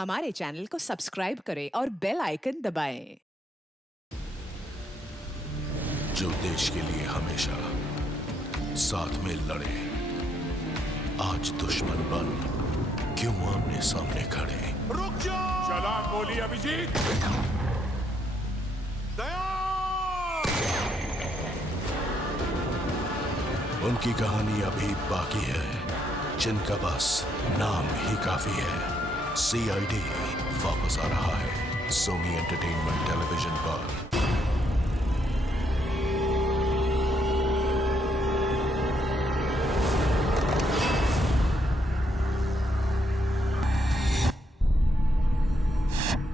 हमारे चैनल को सब्सक्राइब करें और बेल आइकन दबाएं। जो देश के लिए हमेशा साथ में लड़े, आज दुश्मन बन क्यों आमने सामने खड़े। रुक जाओ! चला गोली अभिजीत। दया! उनकी कहानी अभी बाकी है, जिनका बस नाम ही काफी है। सीआईडी वापस आ रहा है सोनी एंटरटेनमेंट टेलीविजन पर।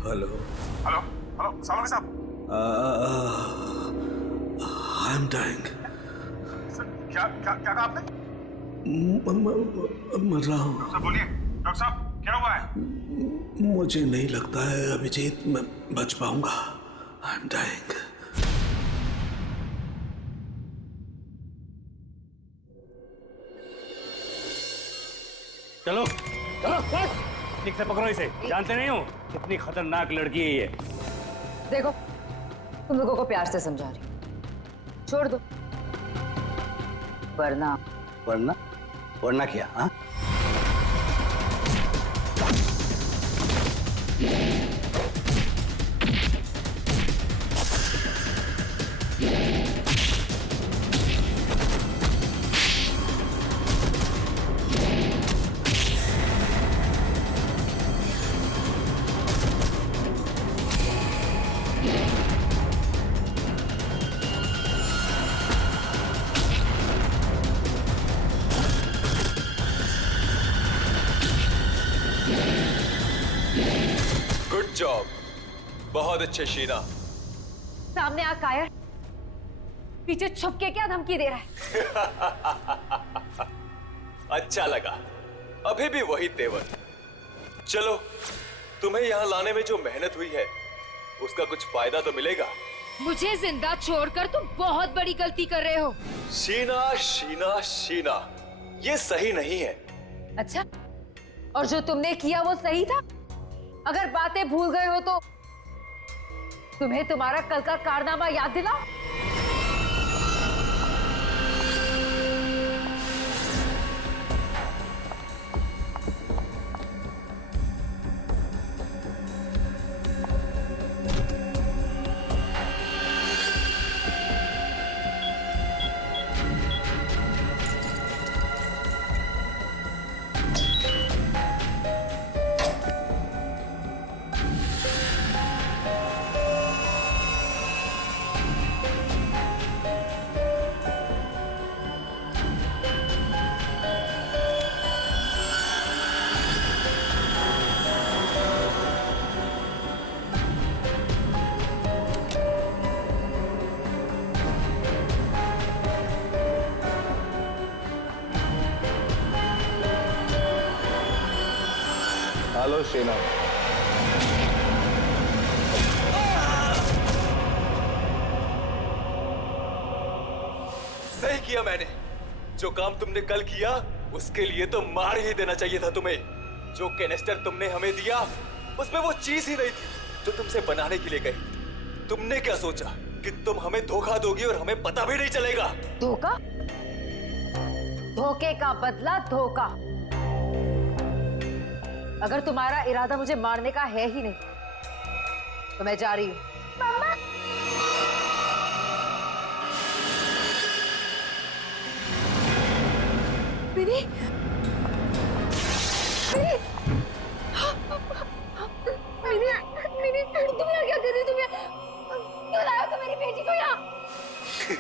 हेलो हेलो हेलो सालवी साहब। I am dying. क्या क्या क्या कहा आपने? मर रहा हूँ। डॉक्टर बोलिए, डॉक्टर साहब क्या हुआ है? मुझे नहीं लगता है अभिजीत मैं बच पाऊंगा। I am dying. चलो चलो ठीक से पकड़ो इसे। जानते नहीं हो कितनी खतरनाक लड़की है ये। देखो तुम लोगों को प्यार से समझा रही हूं, छोड़ दो वरना वरना वरना क्या? हाँ गुड जॉब, बहुत अच्छे शीना। सामने आ कायर, पीछे छुप के क्या धमकी दे रहा है? अच्छा लगा, अभी भी वही तेवर। चलो, तुम्हें यहाँ लाने में जो मेहनत हुई है उसका कुछ फायदा तो मिलेगा। मुझे जिंदा छोड़कर तुम बहुत बड़ी गलती कर रहे हो। शीना शीना शीना, ये सही नहीं है। अच्छा, और जो तुमने किया वो सही था? अगर बातें भूल गए हो तो तुम्हें तुम्हारा कल का कारनामा याद दिलाओ। हेलो शीना। सही किया मैंने। जो काम तुमने कल किया उसके लिए तो मार ही देना चाहिए था तुम्हें। जो कैनिस्टर तुमने हमें दिया उसमें वो चीज ही नहीं थी जो तुमसे बनाने के लिए कही। तुमने क्या सोचा कि तुम हमें धोखा दोगी और हमें पता भी नहीं चलेगा? धोखा? धोखे का बदला धोखा। अगर तुम्हारा इरादा मुझे मारने का है ही नहीं तो मैं जा रही हूं। मम्मा! मिनी! मिनी! मिनी! तुम यहाँ क्या कर रही हो? तुम यहाँ क्यों लाए हो? तुम मेरी बेटी को यहाँ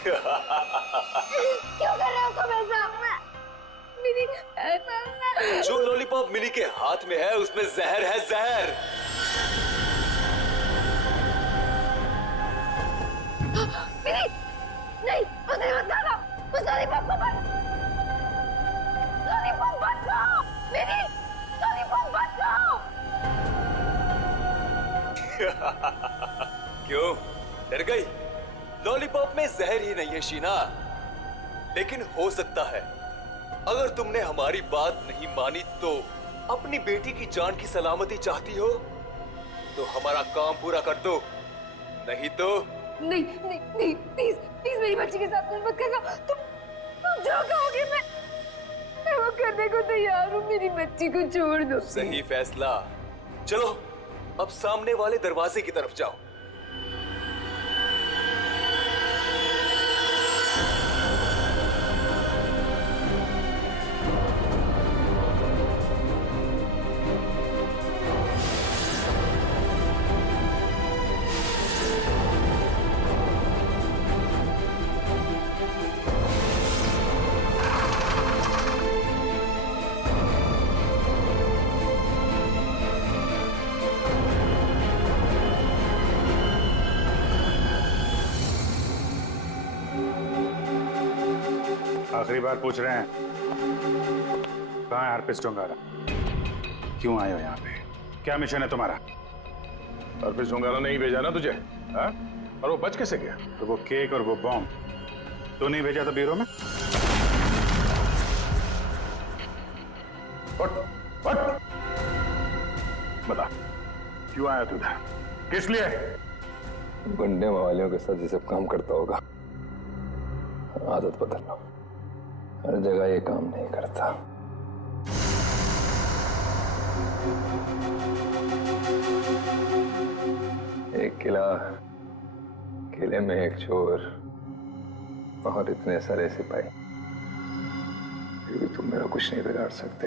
क्यों कर रहे हो तुम ऐसा? मिनी! जो लॉलीपॉप मिनी के हाथ में है उसमें जहर है, जहर। मिनी! नहीं, उसे मत डालो। उस लॉलीपॉप को मत। लॉलीपॉप मत लो। मिनी! लॉलीपॉप मत लो। क्यों डर गई? लॉलीपॉप में जहर ही नहीं है शीना, लेकिन हो सकता है अगर तुमने हमारी बात नहीं मानी तो अपनी बेटी की जान की सलामती चाहती हो तो हमारा काम पूरा कर दो, नहीं तो नहीं नहीं नहीं, प्लीज प्लीज मेरी बच्ची के साथ मत करना। तुम जो कहोगे मैं वो करने को तैयार हूँ। मेरी बच्ची को छोड़ दो। सही फैसला। चलो अब सामने वाले दरवाजे की तरफ जाओ। आखिरी बार पूछ रहे हैं, कहाँ है हरप्रीत डोंगारा? क्यों आए हो यहाँ पे? क्या मिशन है तुम्हारा? हरप्रीत डोंगारा ने ही भेजा ना तुझे, हाँ? और वो बच कैसे गया? तो वो केक और वो बॉम्ब तो नहीं भेजा था ब्यूरो में? उठ! बता, क्यों आया तू इधर? किस लिए? गुंडे मवालियों के साथ ये सब काम करता होगा। आदत बदल लो, हर जगह ये काम नहीं करता। एक किले में एक चोर और इतने सारे सिपाही, फिर भी तुम मेरा कुछ नहीं बिगाड़ सकते।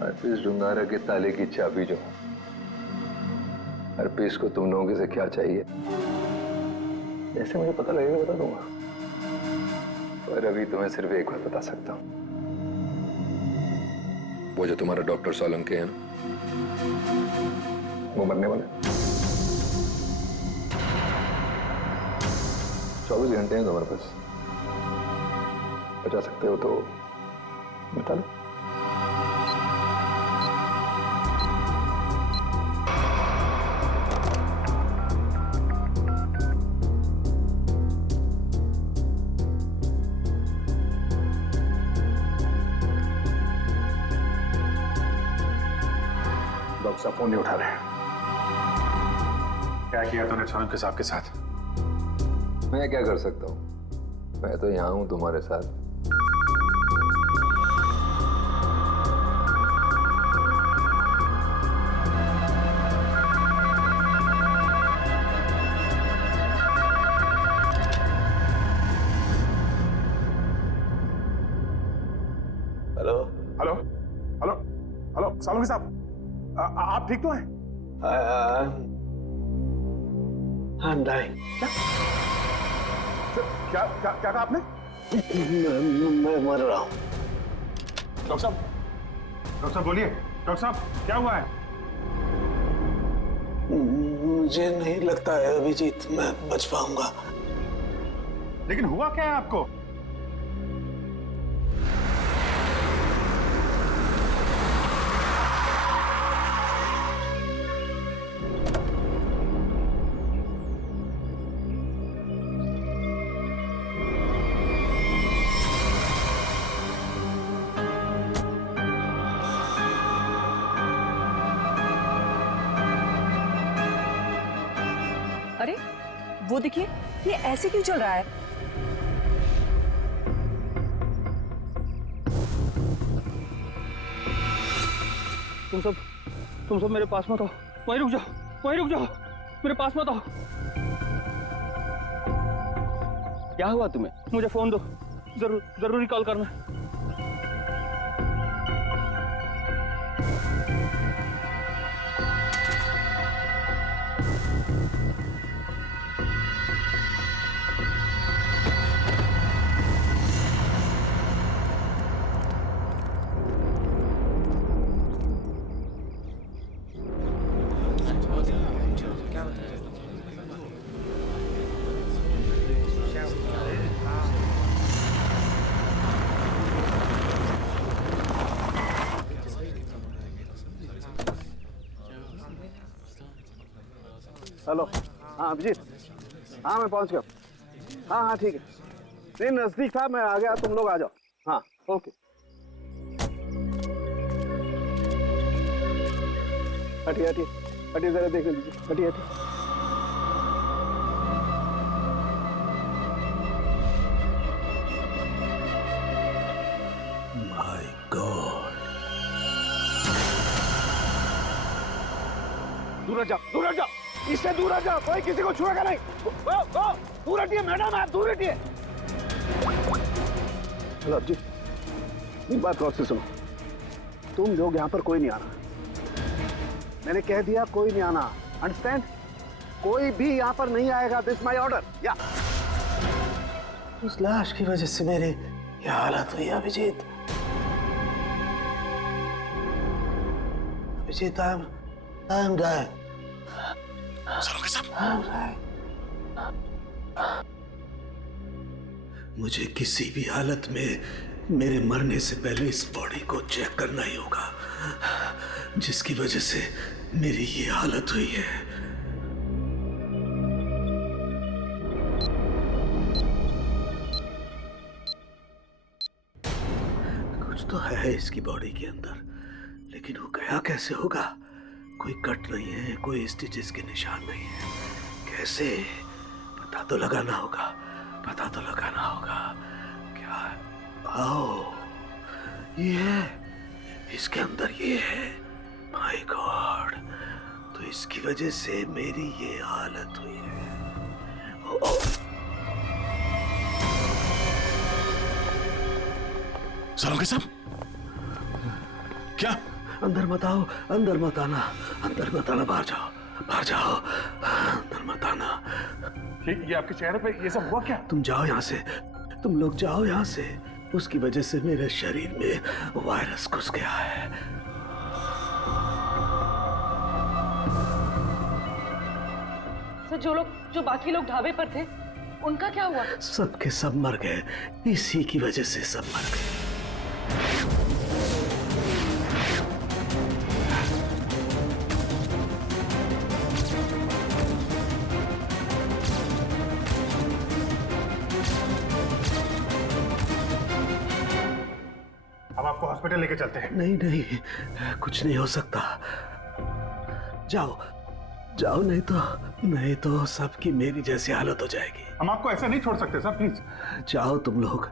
हरप्रीत डोंगारा के ताले की चाबी जो, हरप्रीत को तुम लोगों से क्या चाहिए जैसे मुझे पता लगेगा बता दूंगा, पर अभी तुम्हें सिर्फ एक बात बता सकता हूं। वो जो तुम्हारा डॉक्टर सोलंकी है ना, वो मरने वाला है। 24 घंटे हैं तुम्हारे पास, बचा सकते हो तो बता लो। डॉक्टर साहब फोन नहीं उठा रहे। क्या किया तूने सोलंकी साहब के साथ? मैं क्या कर सकता हूँ? मैं तो यहाँ हूँ तुम्हारे साथ। Hello hello hello hello Solanki साहब, आप ठीक तो हैं? I'm dying. क्या क्या क्या कहा आपने? मैं मर रहा हूँ। डॉक्टर साहब बोलिए। डॉक्टर साहब क्या हुआ है? मुझे नहीं लगता है अभिजीत मैं बच पाऊंगा। लेकिन हुआ क्या है आपको? अरे वो देखिए, ये ऐसे क्यों चल रहा है? तुम सब मेरे पास मत आओ, वहीं रुक जाओ, मेरे पास मत आओ। क्या हुआ तुम्हें? मुझे फोन दो, जरूरी कॉल करना। हेलो, हाँ अभिजीत, हाँ मैं पहुंच गया। हाँ ठीक है, नहीं नजदीक था, मैं आ गया, तुम लोग आ जाओ। हाँ ओके। हटिए हटिए हटिए, जरा देख लीजिए, हटिए हटिए। माय गॉड, दूर हट जाओ, दूर हट जाओ, इससे दूर हट जाओ, कोई किसी को छुएगा नहीं। दूर हटिए मैडम, आप दूर हटिए। हेलो जी, एक बात गौर से सुनो, तुम लोग यहाँ पर कोई नहीं आना। मैंने कह दिया कोई नहीं आना, अंडरस्टैंड? कोई भी यहाँ पर नहीं आएगा, दिस माय ऑर्डर। या उस लाश की वजह से मेरी ये हालत हुई Abhijeet. Abhijeet, I am dying. मुझे किसी भी हालत में मेरे मरने से पहले इस बॉडी को चेक करना ही होगा, जिसकी वजह से मेरी ये हालत हुई है। कुछ तो है इसकी बॉडी के अंदर, लेकिन वो गया कैसे होगा? कोई कट नहीं है, कोई स्टिचेस के निशान नहीं है। कैसे? पता तो लगाना होगा, पता तो लगाना होगा। क्या? आओ, ये है, इसके अंदर ये है। माय गॉड, तो इसकी वजह से मेरी ये हालत हुई है। सरोगे साहब, क्या? अंदर मत आओ, अंदर मत आना, अंदर मत आना, बाहर जाओ, बाहर जाओ, अंदर मत आना। ये आपके चेहरे पे ये सब हुआ क्या? तुम जाओ यहाँ से, तुम लोग जाओ यहाँ से। उसकी वजह से मेरे शरीर में वायरस घुस गया है। सर, जो बाकी लोग ढाबे पर थे, उनका क्या हुआ? सबके सब मर गए, इसी की वजह से सब मर गए। अब आपको हॉस्पिटल लेके चलते हैं। नहीं नहीं, कुछ नहीं हो सकता। जाओ जाओ, नहीं तो सबकी मेरी जैसी हालत हो जाएगी। हम आपको ऐसे नहीं छोड़ सकते सर, प्लीज। जाओ तुम लोग,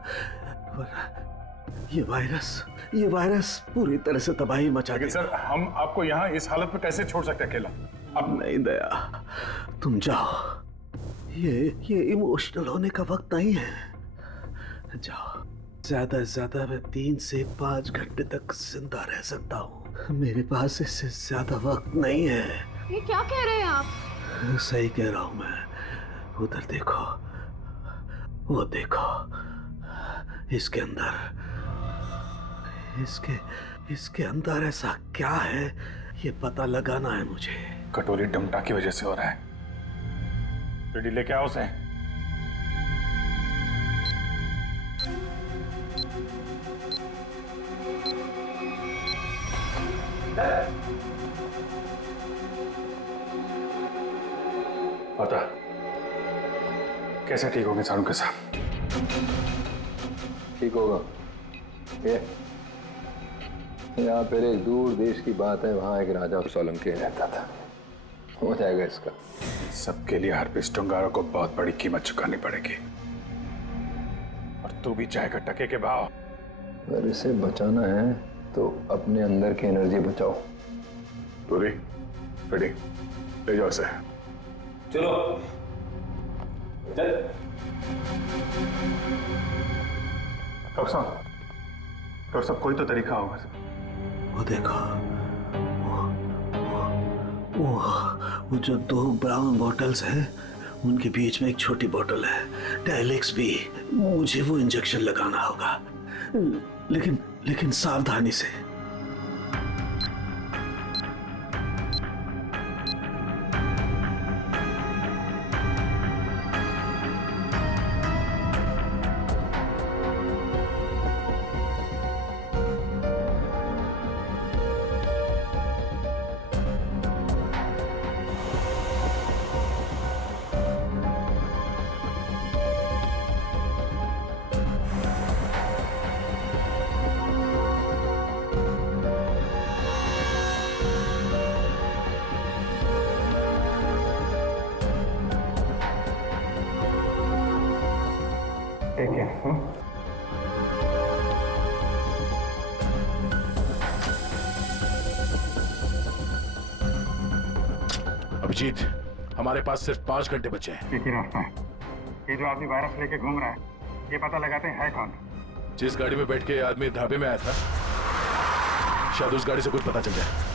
ये वायरस पूरी तरह से तबाही मचा लेकिन देगा। सर, हम आपको यहाँ इस हालत में कैसे छोड़ सकते हैं अकेला? अब नहीं दया, तुम जाओ, ये इमोशनल होने का वक्त नहीं है। जाओ, ज्यादा से ज्यादा मैं 3 से 5 घंटे तक जिंदा रह सकता हूँ। मेरे पास इससे ज्यादा वक्त नहीं है। ये क्या कह रहे हैं आप? सही कह रहा हूँ मैं। उधर देखो, वो देखो, इसके इसके अंदर ऐसा क्या है, ये पता लगाना है मुझे। कटोरी डमटा की वजह से हो रहा है। रेडी लेके आओ उसे। पता कैसे ठीक होंगे सारू के साथ? ठीक होगा। ये यहाँ पहले एक दूर देश की बात है, वहाँ एक राजा सोलंकी रहता था। हो जाएगा इसका। सबके लिए हार्पिस टंगारा को बहुत बड़ी कीमत चुकानी पड़ेगी, और तू भी चाहेगा टके के भाव। अगर इसे बचाना है तो अपने अंदर की एनर्जी बचाओ। पूरी रेडी, ले जाओ इसे। चलो चल। डॉक्टर साहब, कोई तो तरीका होगा। वो देखो, वो जो 2 ब्राउन बॉटल्स हैं, उनके बीच में एक छोटी बॉटल है डायलेक्स भी। मुझे वो इंजेक्शन लगाना होगा, लेकिन सावधानी से। लेकिन अभिजीत, हमारे पास सिर्फ 5 घंटे बचे हैं। एक ही रास्ता है। ये जो आदमी वायरस लेके घूम रहा है, ये पता लगाते हैं है कौन। जिस गाड़ी में बैठ के आदमी ढाबे में आया था, शायद उस गाड़ी से कुछ पता चल जाए।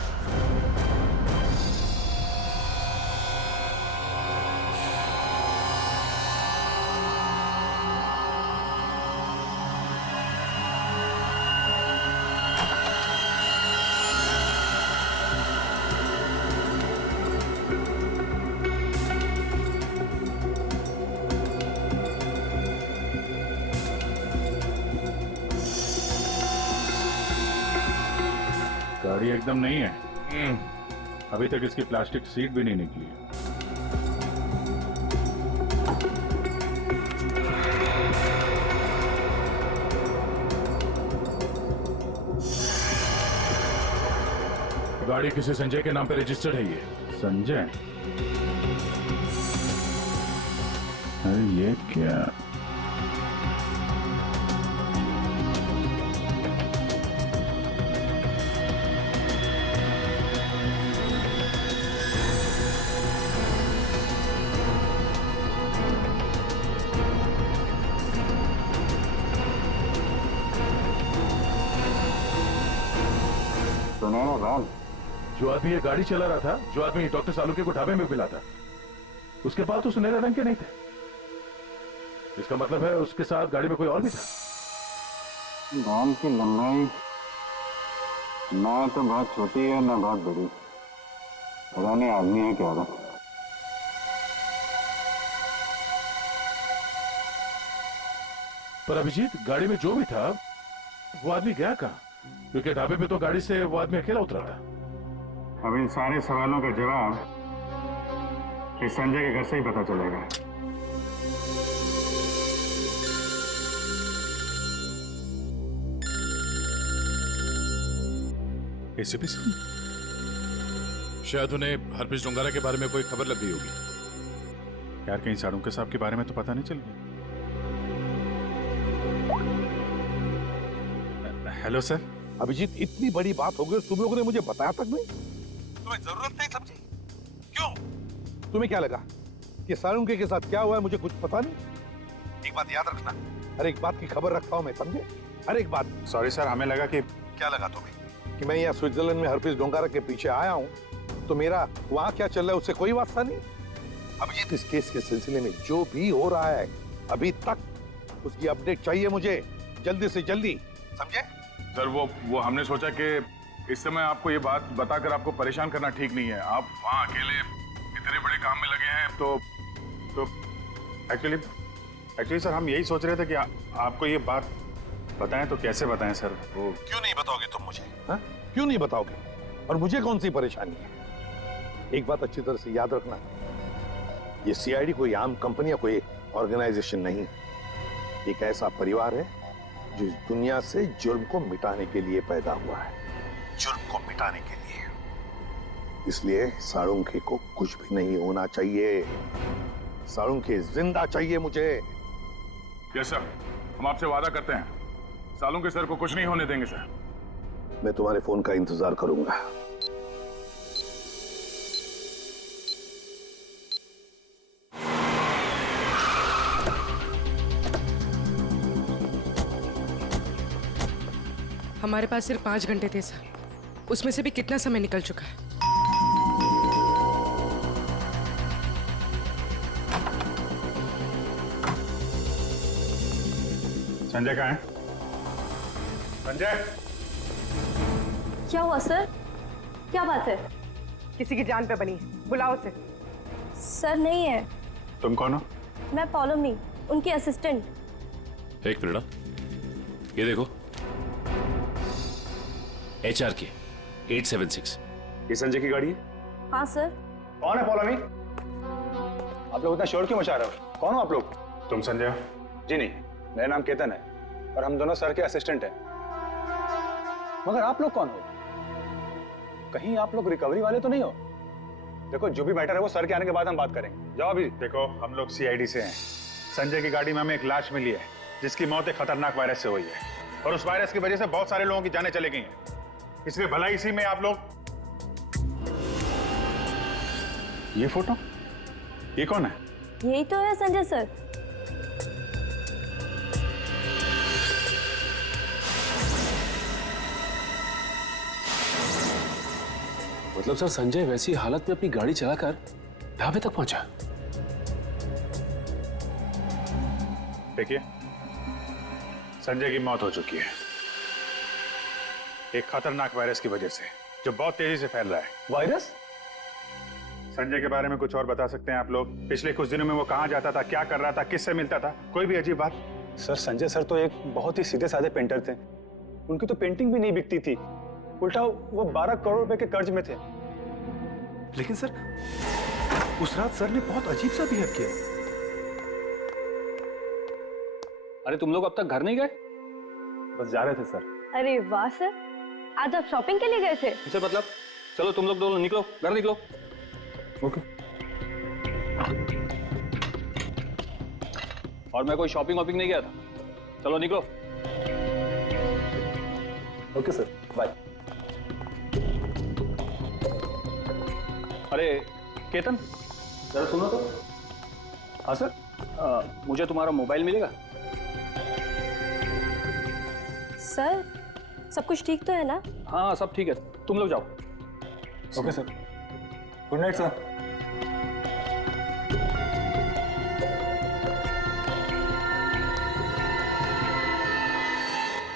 गाड़ी एकदम नहीं है। अभी तक इसकी प्लास्टिक सीट भी नहीं निकली है। गाड़ी किसी संजय के नाम पे रजिस्टर्ड है। ये संजय? अरे ये क्या? जो आदमी ये गाड़ी चला रहा था, जो आदमी डॉक्टर सालुके को ढाबे में मिला था, उसके पास तो सुनहरे रंग के नहीं थे। इसका मतलब है उसके साथ गाड़ी में कोई और भी था। बॉल की लंबाई ना तो बहुत छोटी है ना बहुत बड़ी। पता नहीं आदमी है क्या था। पर अभिजीत, गाड़ी में जो भी था वो आदमी गया कहाँ? क्योंकि ढाबे पे तो गाड़ी से वो आदमी अकेला उतरा था। अब इन सारे सवालों का जवाब इस संजय के घर से ही पता चलेगा। एसीपी साहब, शायद उन्हें हरप्रीत डोंगारा के बारे में कोई खबर लग गई होगी। यार, कहीं साड़ुंके साहब के बारे में तो पता नहीं चल गया? Hello sir. अभिजीत, इतनी बड़ी बात हो गई, तुम लोगों ने मुझे बताया तक नहीं? तुम्हें जरूरत नहीं समझी? क्यों? तुम्हें क्या लगा कि साळुंके के साथ क्या हुआ है मुझे कुछ पता नहीं? एक बात याद रखना, हर एक बात की खबर रखता हूं मैं, समझे? हर एक बात। सॉरी सर, हमें लगा कि क्या लगा तुम्हें? कि मैं यहाँ स्विट्जरलैंड में हरप्रीत डोंगारा के पीछे आया हूँ, तो मेरा वहाँ क्या चल रहा है उससे कोई वास्ता नहीं? अभिजीत, इस केस के सिलसिले में जो भी हो रहा है अभी तक, उसकी अपडेट चाहिए मुझे, जल्दी से जल्दी, समझे? सर, वो हमने सोचा कि इस समय आपको ये बात बताकर आपको परेशान करना ठीक नहीं है। आप वहाँ अकेले इतने बड़े काम में लगे हैं, तो एक्चुअली सर हम यही सोच रहे थे कि आपको ये बात बताएं तो कैसे बताएं सर? वो क्यों नहीं बताओगे तुम मुझे? हाँ? क्यों नहीं बताओगे? और मुझे कौन सी परेशानी है? एक बात अच्छी तरह से याद रखना, ये सीआईडी कोई आम कंपनी या कोई ऑर्गेनाइजेशन नहीं, एक ऐसा परिवार है जो इस दुनिया से जुर्म को मिटाने के लिए पैदा हुआ है, जुर्म को मिटाने के लिए। इसलिए साळुंके को कुछ भी नहीं होना चाहिए। साळुंके जिंदा चाहिए मुझे। यस सर, हम आपसे वादा करते हैं, साळुंके सर को कुछ नहीं होने देंगे सर। मैं तुम्हारे फोन का इंतजार करूंगा। हमारे पास सिर्फ 5 घंटे थे सर, उसमें से भी कितना समय निकल चुका है। संजय कहाँ है? संजय! क्या हुआ सर? क्या बात है? किसी की जान पे बनी है, बुलाओ उसे। सर नहीं है। तुम कौन हो? मैं पॉलोमी, उनकी असिस्टेंट। एक मिनट, ये देखो, HRK 876। ये संजय की गाड़ी है? हाँ सर। कौन है पॉलोमी? आप लोग इतना शोर क्यों मचा रहे हो? कौन हो आप लोग? तुम संजय हो? जी नहीं, मेरा नाम केतन है और हम दोनों सर के असिस्टेंट हैं। मगर आप लोग कौन हो? कहीं आप लोग रिकवरी वाले तो नहीं हो? देखो, जो भी मैटर है वो सर के आने के बाद हम बात करेंगे। जाओ अभी। देखो, हम लोग CID से हैं। संजय की गाड़ी में हमें एक लाश मिली है। जिसकी मौत एक खतरनाक वायरस से हुई है, और उस वायरस की वजह से बहुत सारे लोगों की जानें चली गई हैं। इसलिए भला इसी में आप लोग। ये फोटो, ये कौन है? यही तो है संजय सर। मतलब सर संजय वैसी हालत में अपनी गाड़ी चलाकर ढाबे तक पहुंचा। देखिए, संजय की मौत हो चुकी है एक खतरनाक वायरस की वजह से, जो बहुत तेजी से फैल रहा है। वायरस? संजय के बारे में कुछ और बता सकते हैं आप लोग? पिछले कुछ दिनों में वो कहाँ जाता था, क्या कर रहा था, किससे मिलता था? कोई भी अजीब बात? सर संजय सर तो एक बहुत ही सीधे साधे पेंटर थे। उनकी तो पेंटिंग भी नहीं बिकती थी, उल्टा वो 12 करोड़ रुपए के कर्ज में थे। लेकिन सर उस रात सर ने बहुत अजीब सा बिहेव किया। अरे तुम लोग अब तक घर नहीं गए? बस जा रहे थे सर। अरे वाह सर, आज आप शॉपिंग के लिए गए थे? सर मतलब चलो तुम लोग दोनों निकलो, घर निकलो। ओके। और मैं कोई शॉपिंग वॉपिंग नहीं गया था, चलो निकलो। Okay sir, bye. अरे केतन, जरा सुनो तो। हाँ सर, मुझे तुम्हारा मोबाइल मिलेगा? सर सब कुछ ठीक तो है ना? हाँ सब ठीक है, तुम लोग जाओ। Okay sir, good night sir.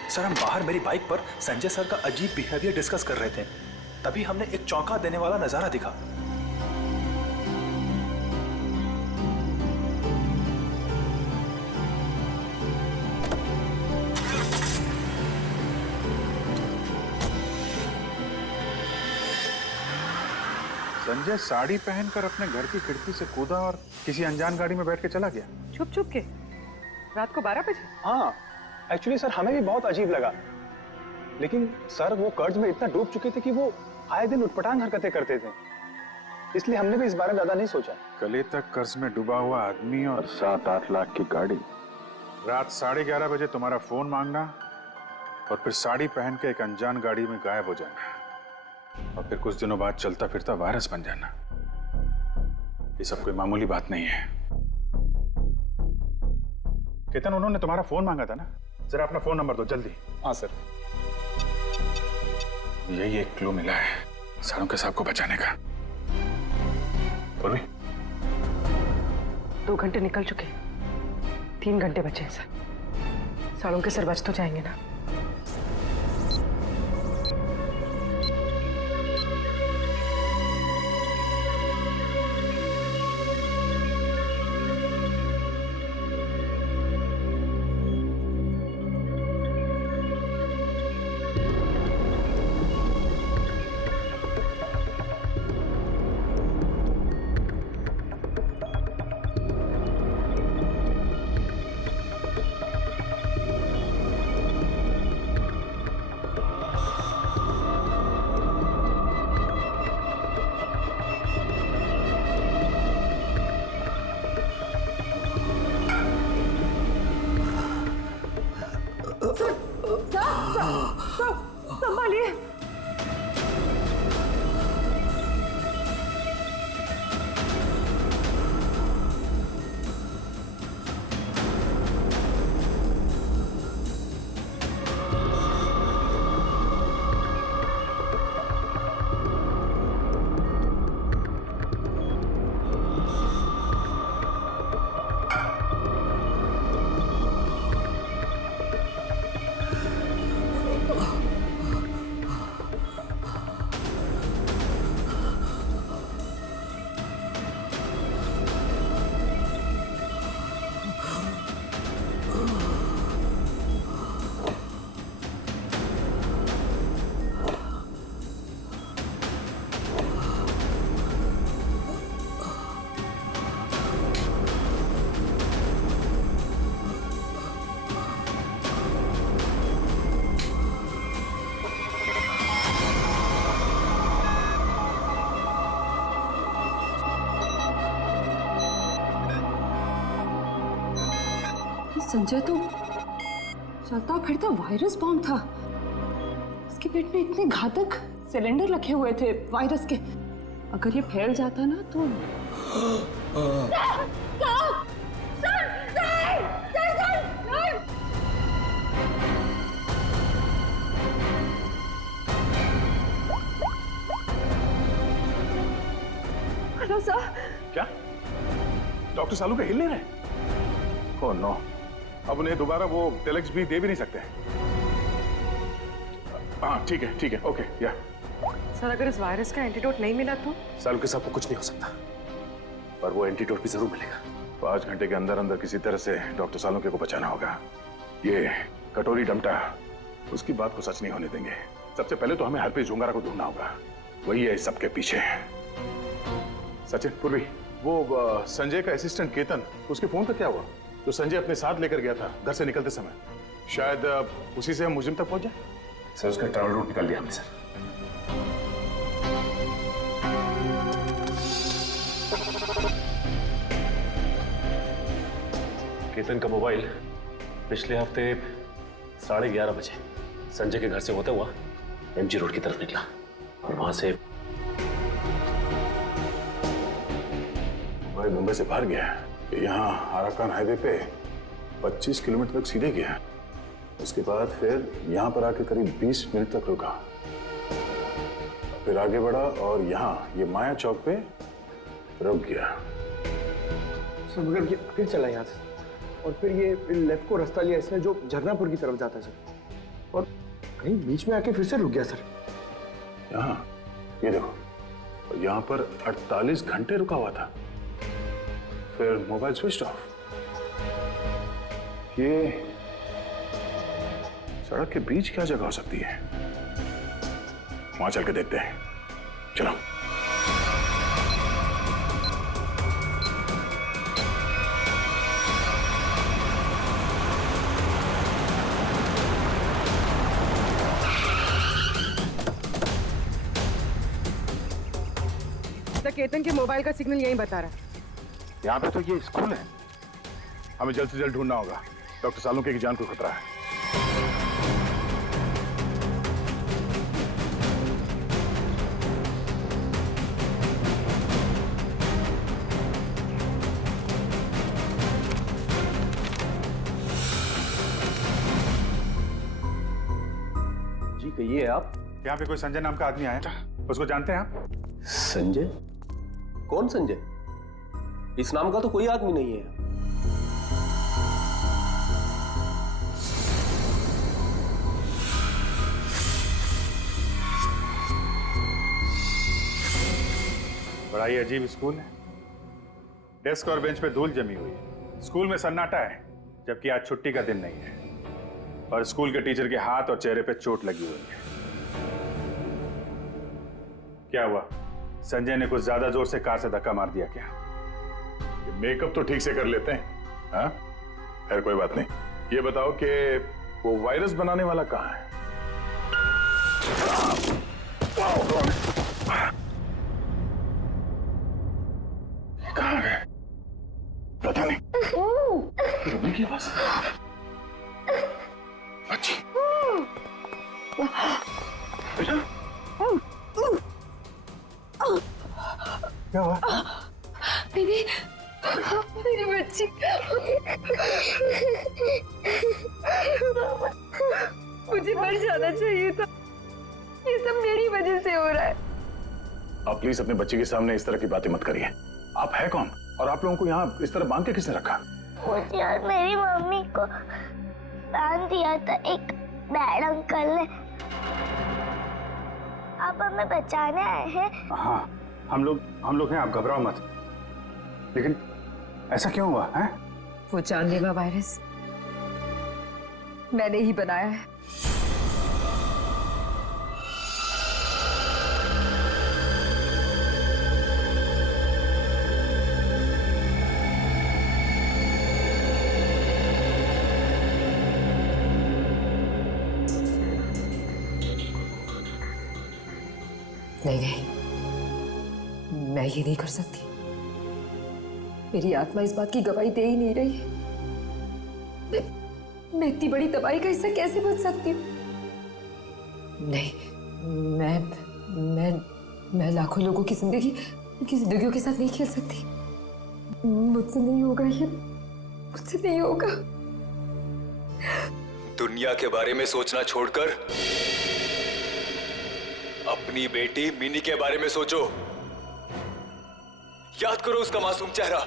Sir हम बाहर मेरी बाइक पर संजय सर का अजीब बिहेवियर डिस्कस कर रहे थे, तभी हमने एक चौंका देने वाला नजारा दिखा। संजय साड़ी पहनकर अपने घर की खिड़की से कूदा और किसी अनजान गाड़ी में बैठ के चला गया। छुप छुप के रात को 12 बजे? हाँ एक्चुअली सर हमें भी बहुत अजीब लगा, लेकिन सर वो कर्ज में इतना डूब चुके थे कि वो आए दिन उटपटांग हरकतें करते थे, इसलिए हमने भी इस बारे में ज्यादा नहीं सोचा। कल तक कर्ज में डूबा हुआ आदमी और 7-8 लाख की गाड़ी, रात 11:30 बजे तुम्हारा फोन मांगना और फिर साड़ी पहन के एक अनजान गाड़ी में गायब हो जाना, और फिर कुछ दिनों बाद चलता फिरता वायरस बन जाना। ये सब कोई मामूली बात नहीं है। केतन, उन्होंने तुम्हारा फोन मांगा था ना? जरा अपना फोन नंबर दो जल्दी। हाँ सर। यही एक क्लू मिला है सारों साहब को बचाने का। पूर्वी, 2 घंटे निकल चुके, 3 घंटे बचे हैं सर। सालों के सर बच तो जाएंगे ना? संभालिए। संजय तो चलता फिरता वायरस बॉम्ब था। इसके पेट में इतने घातक सिलेंडर रखे हुए थे वायरस के। अगर ये फैल जाता ना तो क्या डॉक्टर सालू के हिल नहीं रहे? ओह नो, अब उन्हें दोबारा वो टेलेक्स भी दे भी नहीं सकते। हाँ ठीक है, ओके या। सर अगर इस वायरस का एंटीडोट नहीं मिला तो? सालू के साथ कुछ नहीं हो सकता, पर वो एंटीडोट भी जरूर मिलेगा। 5 घंटे के अंदर अंदर किसी तरह से डॉक्टर सालुंके को बचाना होगा। ये कटोरी डमटा उसकी बात को सच नहीं होने देंगे। सबसे पहले तो हमें हरप्रीत जोंगारा को ढूंढना होगा, वही है इस सबके पीछे। सचिन, पूर्वी, वो संजय का असिस्टेंट केतन, उसके फोन पर क्या हुआ? जो संजय अपने साथ लेकर गया था घर से निकलते समय, शायद उसी से हम मुजिम तक पहुंच जाए। सर उसका ट्रैवल रूट निकाल दिया हमने सर। केतन का मोबाइल पिछले हफ्ते 11:30 बजे संजय के घर से होता हुआ एमजी रोड की तरफ निकला और वहां से भाई मुंबई से बाहर गया, यहाँ आराकान हाईवे पे 25 किलोमीटर तक सीधे गया। उसके बाद फिर यहाँ पर आके करीब 20 मिनट तक रुका, फिर आगे बढ़ा और यहाँ ये माया चौक पे रुक गया। सर मगर ये फिर चला यहाँ से और फिर ये लेफ्ट को रास्ता लिया इसने जो झरनापुर की तरफ जाता है सर, और कहीं बीच में आके फिर से रुक गया सर। यहाँ ये देखो, यहाँ पर 48 घंटे रुका हुआ था, फिर मोबाइल स्विच ऑफ। ये सड़क के बीच क्या जगह हो सकती है? वहां चल के देखते हैं, चलो। केतन के मोबाइल का सिग्नल यही बता रहा है। यहाँ पे तो ये स्कूल है, हमें जल्द से जल्द ढूंढना होगा। डॉक्टर सालुंके की जान को खतरा है। जी कहिए आप। यहाँ पे कोई संजय नाम का आदमी आया था, उसको जानते हैं आप? संजय? कौन संजय? इस नाम का तो कोई आदमी नहीं है। बड़ा ही अजीब स्कूल है। डेस्क और बेंच पे धूल जमी हुई है। स्कूल में सन्नाटा है, जबकि आज छुट्टी का दिन नहीं है। और स्कूल के टीचर के हाथ और चेहरे पे चोट लगी हुई है। क्या हुआ? संजय ने कुछ ज्यादा जोर से कार से धक्का मार दिया क्या? मेकअप तो ठीक से कर लेते हैं, हाँ? खैर कोई बात नहीं। ये बताओ कि वो वायरस बनाने वाला कहाँ है? कहाँ है? पता नहीं। रोने की आवाज। अच्छी। बेटा? क्या हुआ? दीदी, मेरी बच्ची। मुझे मर जाना चाहिए था। ये सब मेरी वजह से हो रहा है। आप प्लीज अपने बच्चे के सामने इस तरह की बातें मत करिए। आप है कौन? और आप लोगों को यहाँ इस तरह बांध के किसने रखा? मुझे और मेरी मम्मी को बांध दिया था एक बैड अंकल ने। आप हमें बचाने आए हैं? हाँ, हम लोग हैं, आप घबराओ मत। लेकिन ऐसा क्यों हुआ है? वो जानलेवा वायरस मैंने ही बनाया है। नहीं, मैं ये नहीं कर सकती। मेरी आत्मा इस बात की गवाही दे ही नहीं रही। मैं इतनी बड़ी तबाही का हिस्सा कैसे बच सकती हूँ? नहीं, मैं लाखों लोगों की जिंदगियों के साथ नहीं खेल सकती। मुझसे नहीं होगा ये, मुझसे नहीं होगा। दुनिया के बारे में सोचना छोड़कर अपनी बेटी मिनी के बारे में सोचो। याद करो उसका मासूम चेहरा।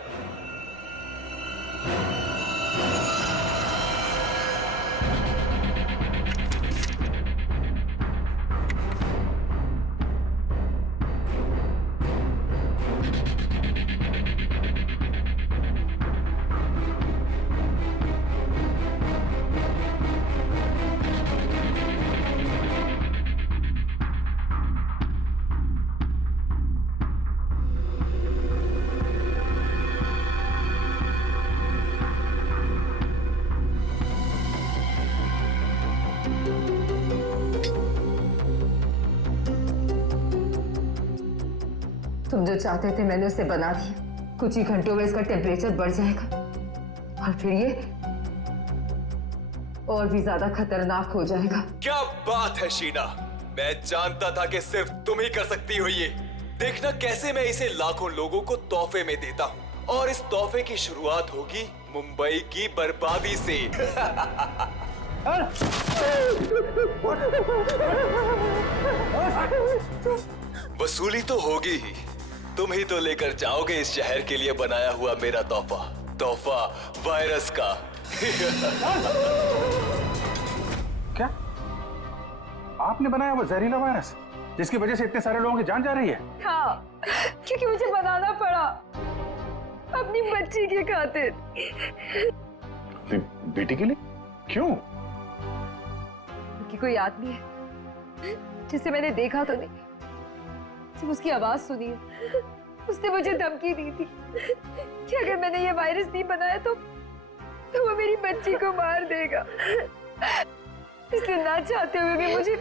तुम जो चाहते थे मैंने उसे बना दिया। कुछ ही घंटों में इसका टेम्परेचर बढ़ जाएगा और फिर ये और भी ज्यादा खतरनाक हो जाएगा। क्या बात है शीना, मैं जानता था कि सिर्फ तुम ही कर सकती हो ये। देखना कैसे मैं इसे लाखों लोगों को तोहफे में देता हूँ और इस तोहफे की शुरुआत होगी मुंबई की बर्बादी से। वसूली तो होगी ही। तुम ही तो लेकर जाओगे इस शहर के लिए बनाया हुआ मेरा तोहफा वायरस का। क्या आपने बनाया वो जहरीला वायरस जिसकी वजह से इतने सारे लोगों की जान जा रही है? हाँ, क्योंकि मुझे बनाना पड़ा अपनी बच्ची के खातिर। बेटी के लिए? क्यों? क्योंकि कोई आदमी है जिसे मैंने देखा तो नहीं, सिर्फ उसकी आवाज सुनी है। उसने मुझे धमकी दी थी कि अगर मैंने ये वायरस नहीं बनाया तो वो मेरी बच्ची को मार देगा। इसलिए ना चाहते हुए भी मुझे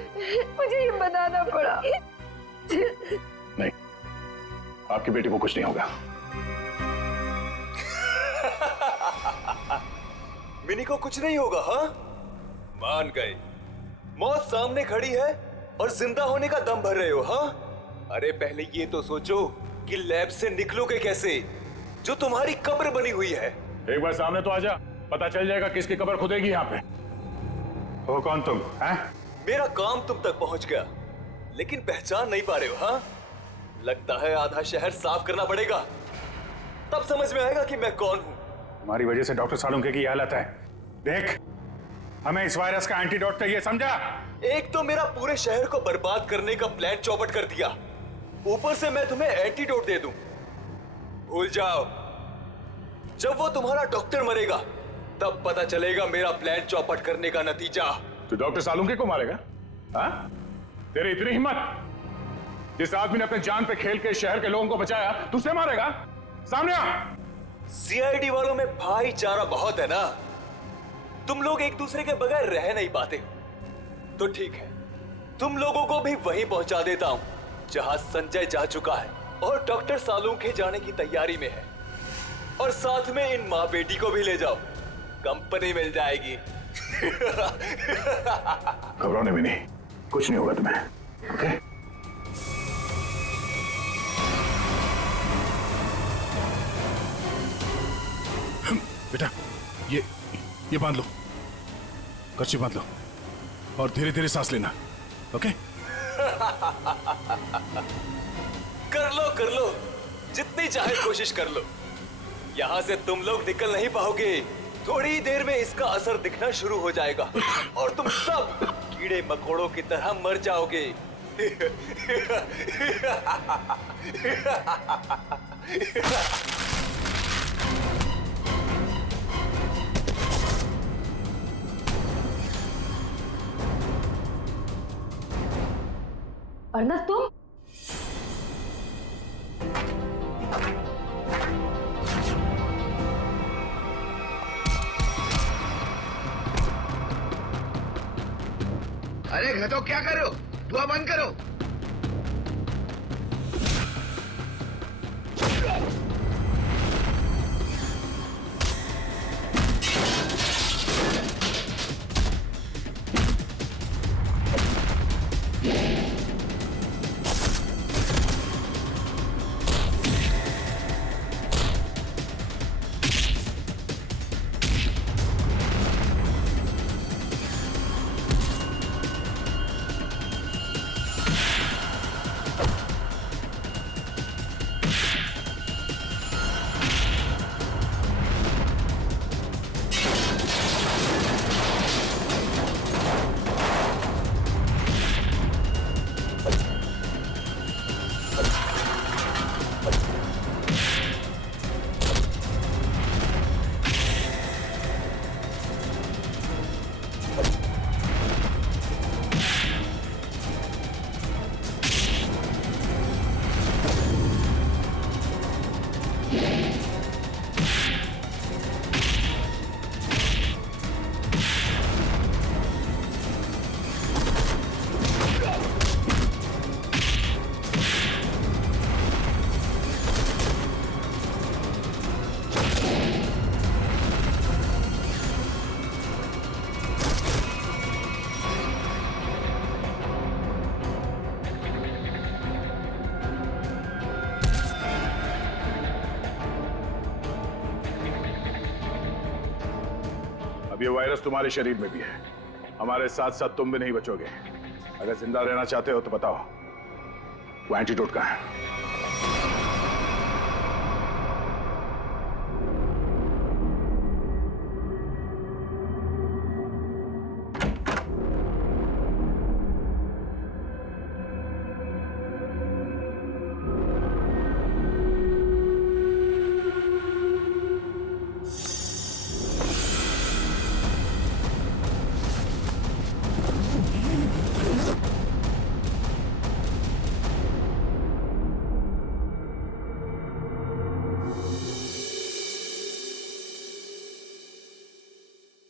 ये बनाना पड़ा। नहीं, आपकी बेटी को कुछ नहीं होगा। मिनी को कुछ नहीं होगा? हाँ, मान गए। मौत सामने खड़ी है और जिंदा होने का दम भर रहे हो? हाँ, अरे पहले ये तो सोचो कि लैब से निकलोगे कैसे, जो तुम्हारी कब्र बनी हुई है। एक बार सामने तो आजा, पता चल जाएगा किसकी कब्र खुदेगी यहाँ पे। हो कौन तुम? हैं? मेरा काम तुम तक पहुंच गया, लेकिन पहचान नहीं पा रहे हो? हाँ, लगता है आधा शहर साफ करना पड़ेगा, तब समझ में आएगा कि मैं कौन हूँ। तुम्हारी वजह से डॉक्टर सालुंके की हालत है। देख, हमें इस वायरस का एंटीडोट चाहिए, समझा? एक तो मेरा पूरे शहर को बर्बाद करने का प्लान चौपट कर दिया, ऊपर से मैं तुम्हें एंटीडोट दे दूं। भूल जाओ, जब वो तुम्हारा डॉक्टर मरेगा तब पता चलेगा मेरा प्लान चौपट करने का नतीजा। तू डॉक्टर सालुंके को मारेगा? हाँ? तेरी इतनी हिम्मत? जिस आदमी ने अपने जान पे खेल के शहर के लोगों को बचाया, तू उसे मारेगा? सामने आ। सीआईडी वालों में भाईचारा बहुत है ना, तुम लोग एक दूसरे के बगैर रह नहीं पाते। तो ठीक है, तुम लोगों को भी वहीं पहुंचा देता हूं जहां संजय जा चुका है और डॉक्टर सालुंके जाने की तैयारी में है। और साथ में इन माँ बेटी को भी ले जाओ, कंपनी मिल जाएगी। घबराने भी नहीं, कुछ नहीं होगा तुम्हें। ओके? बेटा, ये बांध लो, कर्ची बांध लो और धीरे धीरे सांस लेना। ओके? कर लो, जितनी चाहे कोशिश कर लो। यहां से तुम लोग निकल नहीं पाओगे। थोड़ी देर में इसका असर दिखना शुरू हो जाएगा और तुम सब कीड़े मकोड़ों की तरह मर जाओगे। अर्नब, तुम? अरे घटो, क्या कर रहे हो? धुआं बंद करो। ये वायरस तुम्हारे शरीर में भी है, हमारे साथ साथ तुम भी नहीं बचोगे। अगर जिंदा रहना चाहते हो तो बताओ, वो एंटीडोट कहाँ है?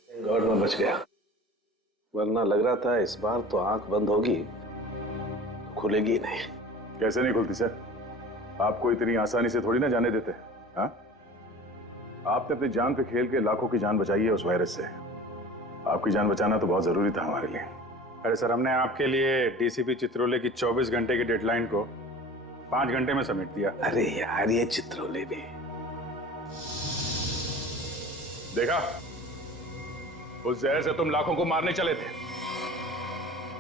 गॉड में बच गया, वरना लग रहा था इस बार तो आंख बंद होगी खुलेगी नहीं। कैसे नहीं खुलती सर? आपको इतनी आसानी से थोड़ी ना जाने देते। हाँ, आपने अपनी जान पे खेल के लाखों की जान बचाई है उस वायरस से। आपकी जान बचाना तो बहुत जरूरी था हमारे लिए। अरे सर, हमने आपके लिए डीसीपी चित्रोले की 24 घंटे की डेडलाइन को 5 घंटे में समेट दिया। अरे यार, ये चित्रोले भी देखा, उस जहर से तुम लाखों को मारने चले थे,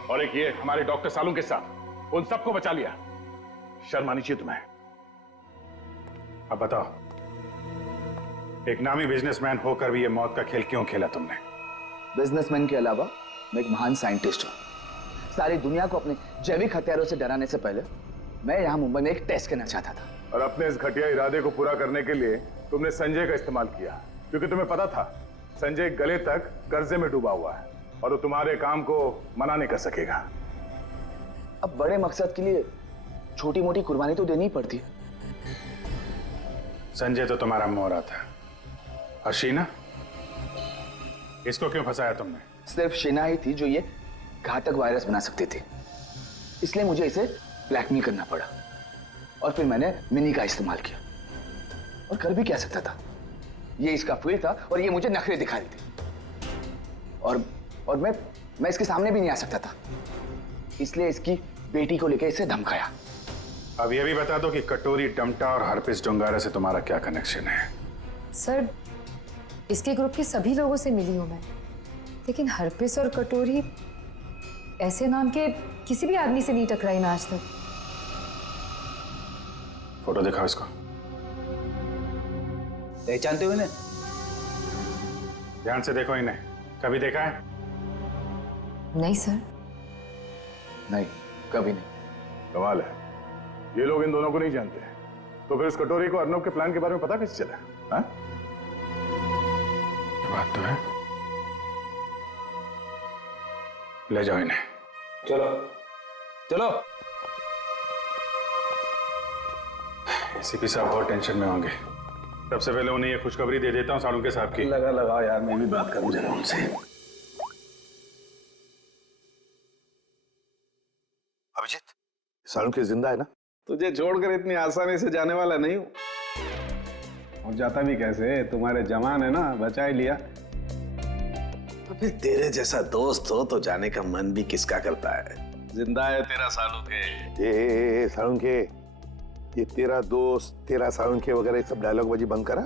और एक ये हमारे डॉक्टर सालू के साथ उन सबको बचा लिया। शर्म आनी चाहिए तुम्हें। अब बताओ, एक नामी बिजनेसमैन होकर भी ये मौत का खेल क्यों खेला तुमने? बिजनेसमैन के अलावा मैं एक महान साइंटिस्ट हूं। सारी दुनिया को अपने जैविक हथियारों से डराने से पहले मैं यहां मुंबई में एक टेस्ट करना चाहता था। और अपने इस घटिया इरादे को पूरा करने के लिए तुमने संजय का इस्तेमाल किया, क्योंकि तुम्हें पता था संजय गले तक कर्जे में डूबा हुआ है और वो तुम्हारे काम को मना नहीं कर सकेगा। अब बड़े मकसद के लिए छोटी मोटी कुर्बानी तो देनी ही पड़ती है। संजय तो तुम्हारा मोहरा था, और शीना, इसको क्यों फंसाया तुमने? सिर्फ शीना ही थी जो ये घातक वायरस बना सकती थी, इसलिए मुझे इसे ब्लैकमेल करना पड़ा। और फिर मैंने मिनी का इस्तेमाल किया, और कर भी क्या सकता था, ये इसका फील्ड था और ये मुझे नखरे दिखा रही थी। और मैं इसके सामने भी नहीं आ सकता था, इसलिए इसकी बेटी को लेकर इसे धमकाया। अब ये भी बता दो कि कटोरी डमटा और हरपिस डोंगारा से तुम्हारा क्या कनेक्शन है? सर, इसके ग्रुप के सभी लोगों से मिली हूं मैं, लेकिन हरपिस और कटोरी ऐसे नाम के किसी भी आदमी से नहीं टकराई ना आज तक। फोटो दिखाओ इसको। पहचानते हो इन्हें? ध्यान से देखो इन्हें, कभी देखा है? नहीं सर। नहीं, कभी नहीं। कमाल है, ये लोग इन दोनों को नहीं जानते। तो फिर इस कटोरी को अर्नब के प्लान के बारे में पता कैसे चला? हाँ? बात तो है। ले जाओ इन्हें। चलो चलो। एसीपी साहब बहुत टेंशन में होंगे। सबसे पहले उन्हें ये खुशखबरी दे देता हूँ सालुंके साहब की। लगाओ यार, मैं भी बात करूं जरा उनसे। अभिजीत, सालुंके जिंदा है ना? तुझे छोड़कर इतनी आसानी से जाने वाला नहीं हूं। और जाता भी कैसे, तुम्हारे जवान है ना, बचा ही लिया। तो फिर तेरे जैसा दोस्त हो तो जाने का मन भी किसका करता है। जिंदा है तेरा सालुंके। सालुंके, ये तेरा दोस्त, तेरा सालुंके वगैरह सब डायलॉग बाजी बंद करा।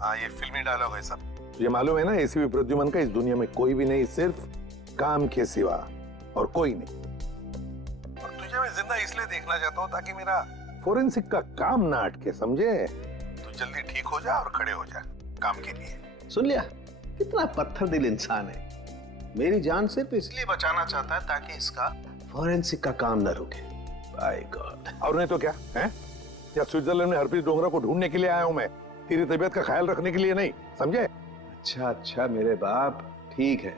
हाँ, ये फिल्मी डायलॉग है सब। ये मालूम है ना, एसीपी प्रद्युमन का इस दुनिया में कोई भी नहीं, सिर्फ काम के सिवा और कोई नहीं। और तुझे मैं जिंदा इसलिए देखना चाहता हूँ ताकि मेरा फोरेंसिक का काम ना अटके, समझे? तू जल्दी ठीक हो जा और खड़े हो जा काम के लिए। सुन लिया, कितना पत्थर दिल इंसान है। मेरी जान सिर्फ इसलिए बचाना चाहता है ताकि इसका फोरेंसिक का काम न रुके। By god. और नहीं तो क्या है? या स्विट्जरलैंड में हरप्रीत डोंगरा को ढूंढने के लिए आया हूं मैं, तेरी तबीयत का ख्याल रखने के लिए नहीं, समझे? अच्छा मेरे बाप, ठीक है।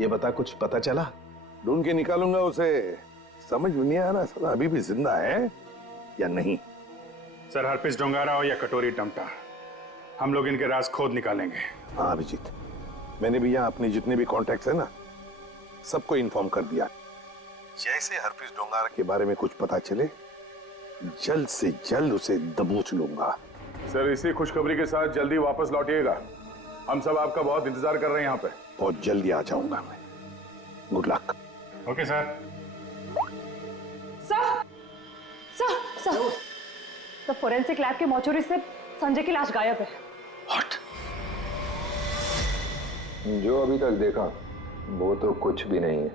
ये बता, कुछ पता चला? ढूंढ के निकालूंगा उसे। समझ में नहीं आ रहा साला अभी भी जिंदा है या नहीं। सर, हरपिस डोंगारा हो या कटोरी डमटा, हम लोग इनके राज खोद निकालेंगे। हाँ अभिजीत, मैंने भी यहाँ अपने जितने भी कॉन्टैक्ट्स है ना, सबको इन्फॉर्म कर दिया। जैसे हरप्रीत डोंगारा के बारे में कुछ पता चले, जल्द से जल्द उसे दबोच लूंगा। सर, इसी खुशखबरी के साथ जल्दी वापस लौटिएगा। हम सब आपका बहुत इंतजार कर रहे हैं यहाँ पे। बहुत जल्दी आ जाऊंगा मैं। Good luck. Okay sir. Sir, forensic lab के मॉर्चरी से संजय की लाश गायब है। What? जो अभी तक देखा वो तो कुछ भी नहीं है।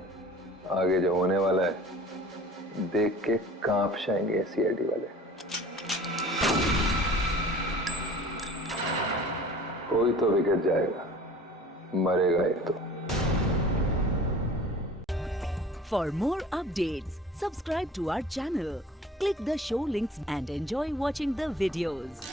आगे जो होने वाला है देख के कांप जाएंगे सीआईडी वाले। कोई तो विकेट जाएगा, मरेगा एक तो। For more updates, subscribe to our channel, click the show links and enjoy watching the videos.